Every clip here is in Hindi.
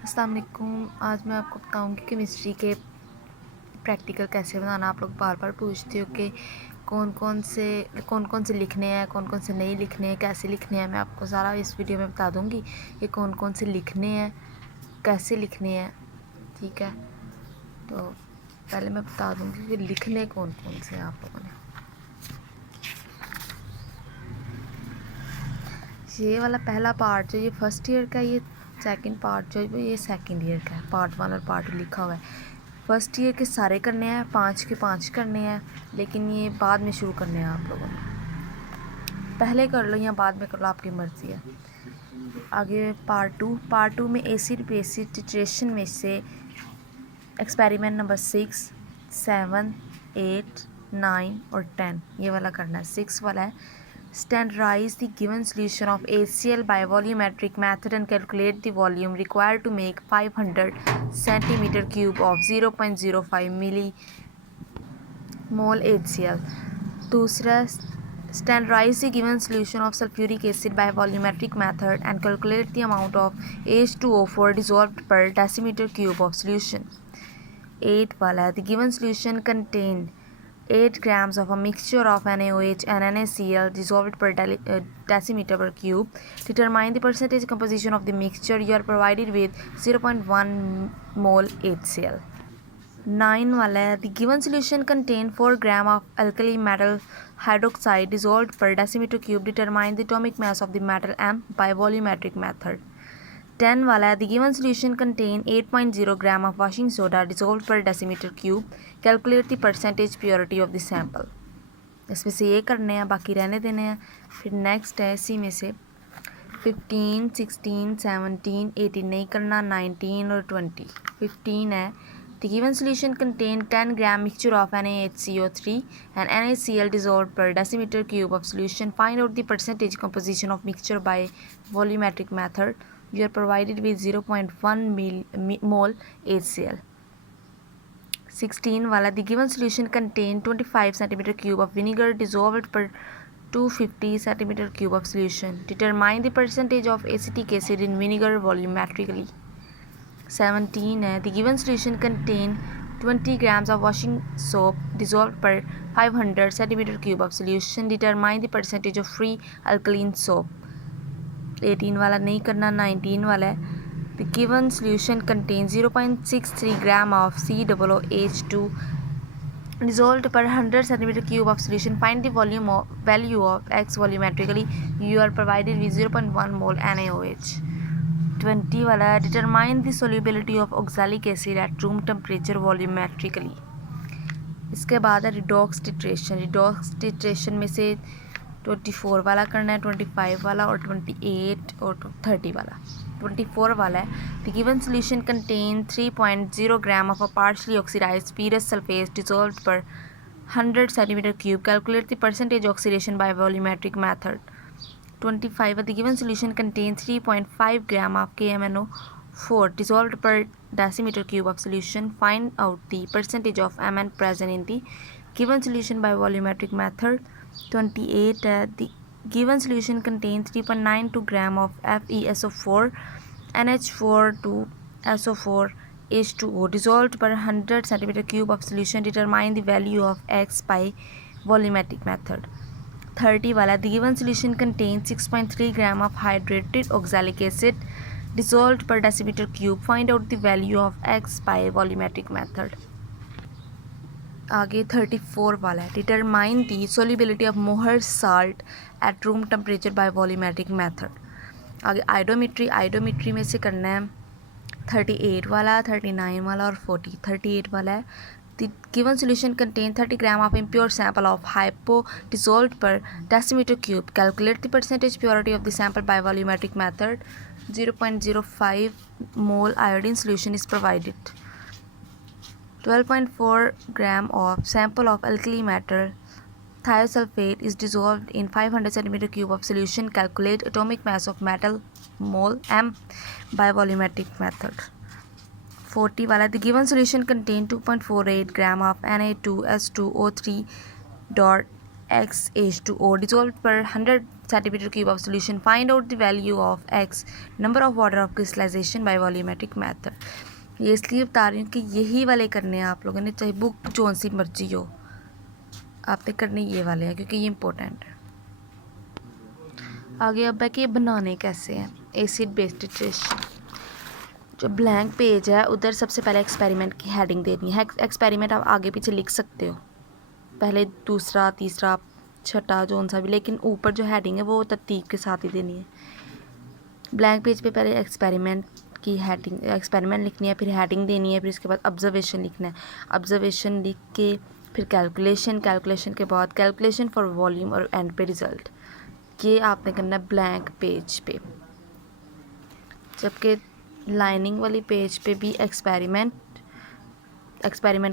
अस्सलाम वालेकुम। आज मैं आपको बताऊंगी केमिस्ट्री के प्रैक्टिकल कैसे बनाना। आप लोग बार बार पूछते हो कि कौन कौन से लिखने हैं, कौन कौन से नहीं लिखने हैं, कैसे लिखने हैं। मैं आपको सारा इस वीडियो में बता दूंगी कि कौन कौन से लिखने हैं, कैसे लिखने हैं। ठीक है, तो पहले मैं बता दूंगी कि लिखने कौन कौन से हैं आप लोगों ने। ये वाला पहला पार्ट जो ये फर्स्ट ईयर का, ये सेकंड पार्ट जो है ये सेकंड ईयर का है। पार्ट 1 और पार्ट 2 लिखा हुआ है। फर्स्ट ईयर के सारे करने हैं, 5 के 5 करने हैं, लेकिन ये बाद में शुरू करने हैं आप लोगों ने। पहले कर लो या बाद में कर लो, आपकी मर्ज़ी है। आगे पार्ट टू में एसिड बेसिस टिट्रेशन में से एक्सपेरिमेंट नंबर 6, 7, 8, 9 और 10 ये वाला करना है। 6 वाला है standardize the given solution of HCl by volumetric method and calculate the volume required to make 500 centimeter cube of 0.05 millimole HCl. दूसरा standardize the given solution of sulfuric acid by volumetric method and calculate the amount of H2O4 dissolved per decimeter cube of solution. 8 वाला the given solution contained 8 grams of a mixture of NaOH and NaCl dissolved per decimeter per cube. Determine the percentage composition of the mixture. You are provided with 0.1 mole HCl. 9 वाला है the given solution contained 4 gram of alkali metal hydroxide dissolved per decimeter cube. Determine the atomic mass of the metal M by volumetric method. 10 वाला है the given solution contain 8.0 gram of washing soda dissolved per decimeter cube. Calculate the percentage purity of the sample. इसमें से ये करने हैं, बाकी रहने देने हैं। फिर नेक्स्ट है इसी में से 15, 16, 17, 18 नहीं करना, 19 और 20। 15 है the given solution contain 10 gram mixture of NaHCO3 and NaCl dissolved per decimeter cube of solution. Find out the percentage composition of mixture by volumetric method. You are provided with 0.1 mole HCl. 16 वाला the given solution contain 25 centimeter cube of vinegar dissolved per 250 centimeter cube of solution. Determine the percentage of acetic acid in vinegar volumetrically. 17 है the given solution contain 20 grams of washing soap dissolved per 500 centimeter cube of solution. Determine the percentage of free alkaline soap. 18 वाला नहीं करना, 19 वाला है the given solution contains 0.63 gram of COOH2 dissolved per 100 centimeter cube of solution. Find the value of X volumetrically. You are provided with 0.1 mole NaOH. 20 वाला है determine the solubility of oxalic acid at room temperature volumetrically. इसके बाद है redox titration में से 24 वाला करना है, 25 वाला और 28 और 30 वाला। 24 वाला है the given solution contain 3.0 gram of a partially oxidized ferrous sulfate dissolved per 100 centimeter cube. Calculate the percentage oxidation by volumetric method. 25 the given solution contains 3.5 gram of KMnO4 dissolved per decimeter cube of solution. Find out the percentage of Mn present in the given solution by volumetric method. 28 the given solution contains 3.92 gram of FeSO4 NH4 to SO4 H2O dissolved per 100 centimeter cube of solution. Determine the value of X by volumetric method. 30 वाला the given solution contains 6.3 gram of hydrated oxalic acid dissolved per decimeter cube. Find out the value of X by volumetric method. आगे 34 वाला है determine the solubility of Mohr's salt at room temperature by volumetric method. आगे आइडोमेट्री में से करना है 38 वाला, 39 वाला और 40। 38 वाला है the given solution contain 30 gram of impure sample of hypo dissolved per decimeter cube. Calculate the percentage purity of the sample by volumetric method. 0.05 mole iodine solution is provided. 12.4 gram of sample of alkali metal thiosulfate is dissolved in 500 centimeter cube of solution. Calculate atomic mass of metal mole M by volumetric method. 40 वाला the given solution contain 2.48 gram of Na2S2O3 dot XH2O dissolved per 100 centimeter cube of solution. Find out the value of X number of order of crystallization by volumetric method. ये इसलिए बता रही हूँ कि यही वाले करने हैं आप लोगों ने, चाहे बुक जोन सी मर्जी हो, आपने करने ये वाले हैं क्योंकि ये इंपॉर्टेंट है। आगे अब है कि ये बनाने कैसे हैं। एसिड बेस टिट्रेशन, जो ब्लैंक पेज है उधर सबसे पहले एक्सपेरिमेंट की हेडिंग देनी है। एक्सपेरिमेंट आप आगे पीछे लिख सकते हो, पहले दूसरा तीसरा छठा जोन सा भी, लेकिन ऊपर जो हेडिंग है वो तरतीब के साथ ही देनी है। ब्लैंक पेज पे पहले एक्सपेरिमेंट की हेडिंग, एक्सपेरिमेंट लिखनी है, फिर हेडिंग देनी है, फिर इसके बाद ऑब्जर्वेशन लिखना है। ऑब्जर्वेशन लिख के फिर कैलकुलेशन, कैलकुलेशन के बाद कैलकुलेशन फॉर वॉल्यूम और एंड पे रिज़ल्ट। ये आपने करना है ब्लैंक पेज पे। जबकि लाइनिंग वाली पेज पे भी एक्सपेरिमेंट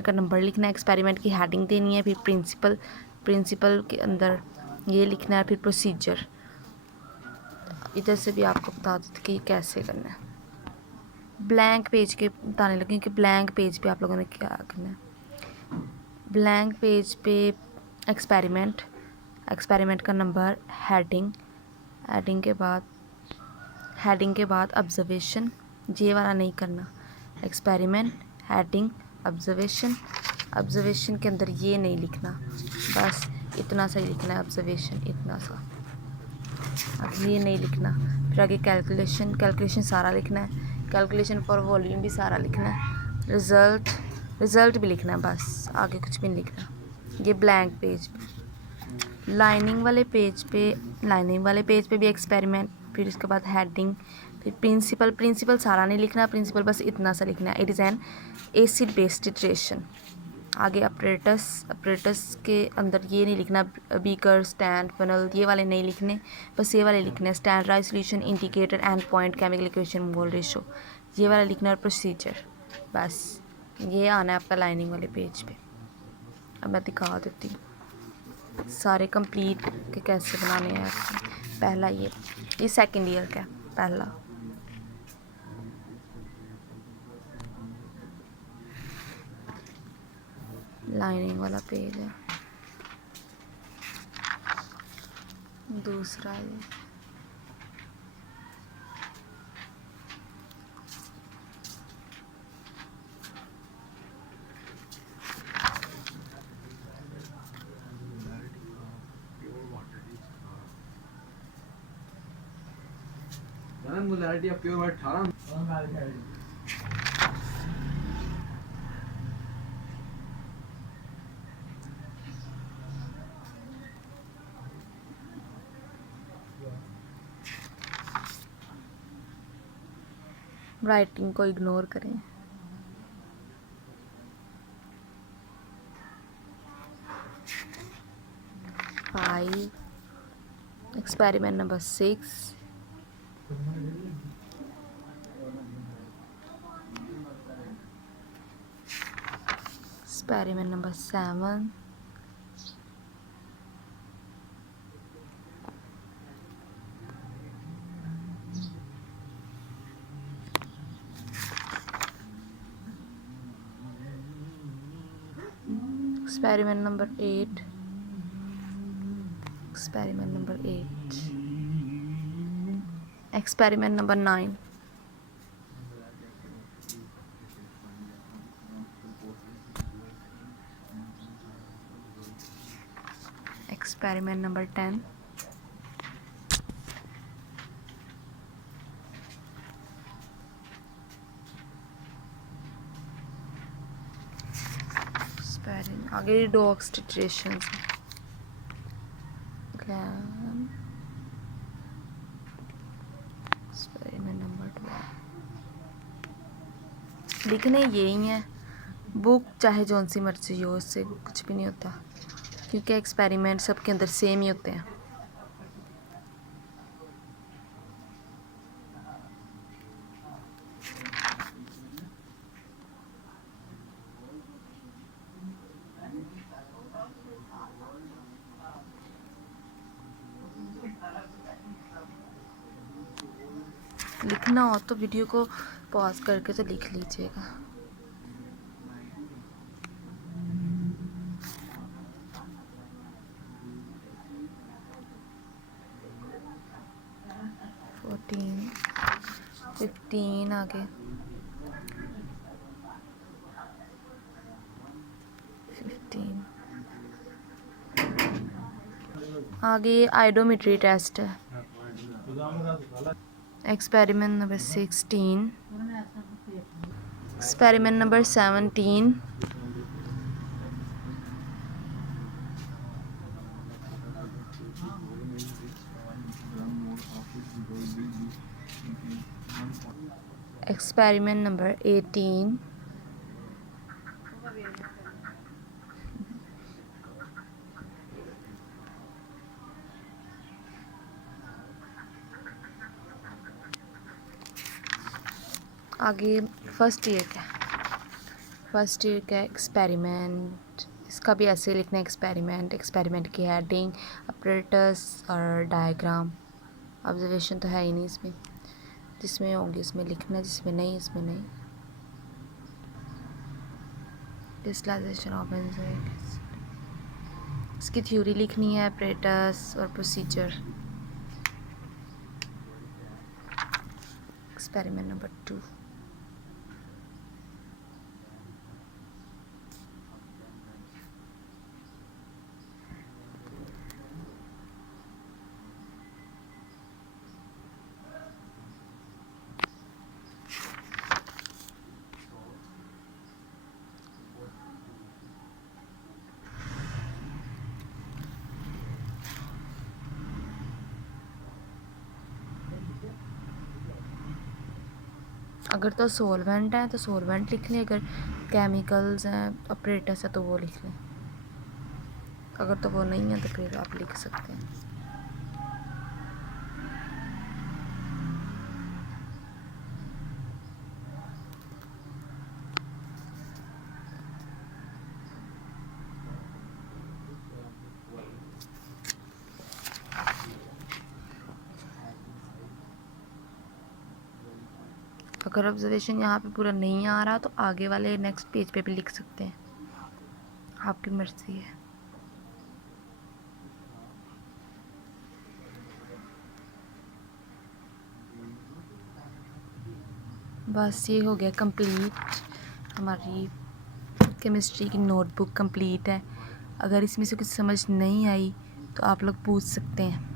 का नंबर लिखना है, एक्सपेरिमेंट की हेडिंग देनी है, फिर प्रिंसिपल के अंदर ये लिखना है, फिर प्रोसीजर। इधर से भी आपको बता देते कि कैसे करना है। ब्लैंक पेज के बताने लगे कि ब्लैंक पेज पे आप लोगों ने क्या करना है। ब्लैंक पेज पे एक्सपेरिमेंट का नंबर, हेडिंग के बाद ऑब्जर्वेशन, ये वाला नहीं करना। एक्सपेरिमेंट, हेडिंग, ऑब्जर्वेशन के अंदर ये नहीं लिखना, बस इतना सा ही लिखना है ऑब्जर्वेशन, इतना सा, अब ये नहीं लिखना। फिर आगे कैलकुलेशन सारा लिखना है, कैलकुलेशन फॉर वॉल्यूम भी सारा लिखना है, रिज़ल्ट भी लिखना है, बस आगे कुछ भी नहीं लिखना। ये ब्लैंक पेज पे। लाइनिंग वाले पेज पे भी एक्सपेरिमेंट, फिर उसके बाद हेडिंग, फिर प्रिंसिपल सारा नहीं लिखना, प्रिंसिपल बस इतना सा लिखना है। It is an acid base titration. आगे अपरेटस के अंदर ये नहीं लिखना, बीकर, स्टैंड, फनल, ये वाले नहीं लिखने, बस ये वाले लिखने हैं। Standardise solution, indicator, end point, chemical equation, mole ratio, ये वाला लिखना है। और प्रोसीजर, बस ये आना है आपका लाइनिंग वाले पेज पे। अब मैं दिखा देती हूँ सारे कंप्लीट के कैसे बनाने हैं आपको। पहला ये सेकेंड ईयर का पहला, लाइनिंग वाला पेज है। दूसरा ये, molarity of pure white 18 writing को इग्नोर करें। Experiment number 6, experiment number 7, experiment number 8, experiment number 9, experiment number 10, आगे डॉक्स टिट्रेशन, एक्सपेरिमेंट नंबर 12। लिखने यही है, बुक चाहे जौन सी मर्जी हो, उससे कुछ भी नहीं होता क्योंकि एक्सपेरिमेंट सबके अंदर सेम ही होते हैं। लिखना हो तो वीडियो को पॉज करके तो लिख लीजिएगा। 16 आगे 15 आगे आइडोमेट्री टेस्ट है। Experiment number 16 experiment number 17 experiment number 18 आगे फर्स्ट ईयर का एक्सपेरिमेंट, इसका भी ऐसे लिखना है एक्सपेरिमेंट की हेडिंग, अपरेटस और डायग्राम। ऑब्जर्वेशन तो है ही नहीं इसमें, जिसमें होंगे इसमें लिखना, जिसमें नहीं इसमें नहीं। डिस्टिलाइजेशन ऑफ बेंजोइक, इसकी थ्योरी लिखनी है, अपरेटस और प्रोसीजर। एक्सपेरिमेंट नंबर 2 अगर तो सोलवेंट है तो सोलवेंट लिख लें, अगर केमिकल्स हैं ऑपरेटर्स है तो वो लिख लें, अगर तो वो नहीं है तो फिर आप लिख सकते हैं। अगर ऑब्जर्वेशन यहाँ पे पूरा नहीं आ रहा तो आगे वाले नेक्स्ट पेज पे भी लिख सकते हैं, आपकी मर्जी है। बस ये हो गया कंप्लीट, हमारी केमिस्ट्री की नोटबुक कंप्लीट है। अगर इसमें से कुछ समझ नहीं आई तो आप लोग पूछ सकते हैं।